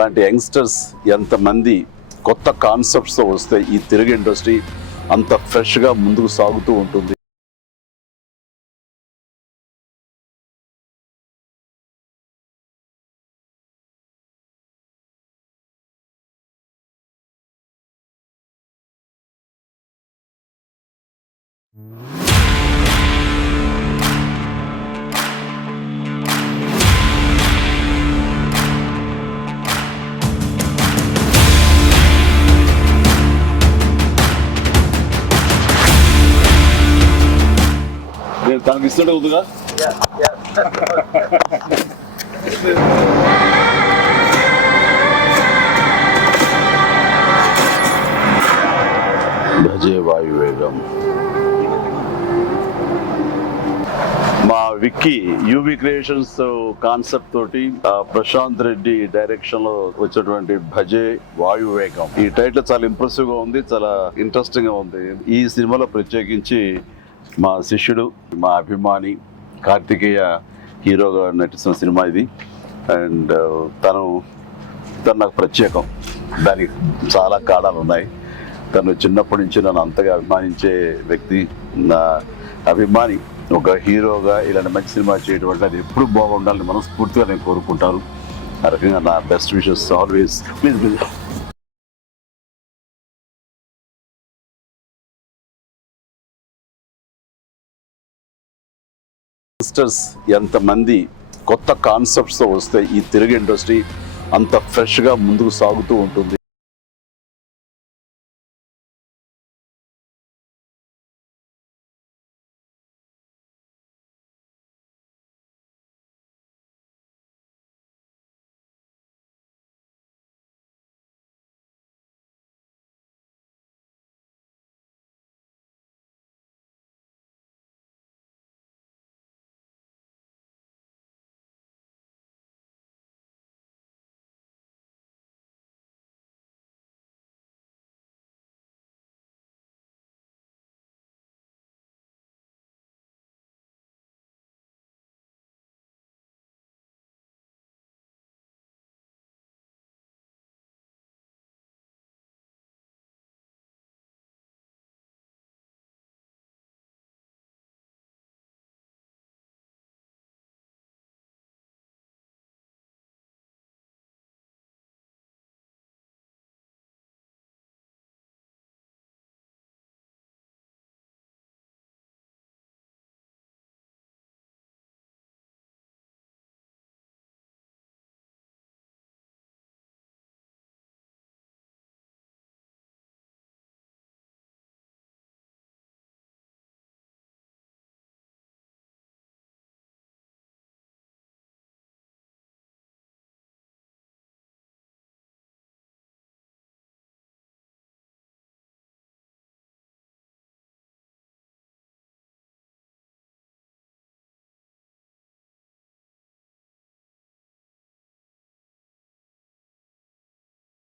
అలాంటి యంగ్స్టర్స్ ఎంతమంది కొత్త కాన్సెప్ట్స్తో వస్తే ఈ తెలుగు ఇండస్ట్రీ అంత ఫ్రెష్గా ముందుకు సాగుతూ ఉంటుంది. నేను తనకి ఇస్తుంటే ఉందిగా. భజే వాయువేగం. మా విక్కీ యూవి క్రియేషన్స్ కాన్సెప్ట్ తోటి ప్రశాంత్ రెడ్డి డైరెక్షన్ లో వచ్చినటువంటి భజే వాయువేగం ఈ టైటిల్ చాలా ఇంప్రెసివ్ గా ఉంది, చాలా ఇంట్రెస్టింగ్ గా ఉంది. ఈ సినిమాలో ప్రత్యేకించి మా శిష్యుడు, మా అభిమాని కార్తికేయ హీరోగా నటిస్తున్న సినిమా ఇది. అండ్ తను నాకు ప్రత్యేకం. దానికి చాలా కారణాలు ఉన్నాయి. తను చిన్నప్పటి నుంచి నన్ను అంతగా అభిమానించే వ్యక్తి, నా అభిమాని. ఒక హీరోగా ఇలాంటి మంచి సినిమా చేయడం అంటే అది ఎప్పుడు బాగుండాలని మనస్ఫూర్తిగా నేను కోరుకుంటాను. ఆ రకంగా నా best wishes always. Please youngsters ఎంతమంది కొత్త కాన్సెప్ట్స్తో వస్తే ఈ తెలుగు ఇండస్ట్రీ అంత ఫ్రెష్గా ముందుకు సాగుతూ ఉంటుంది.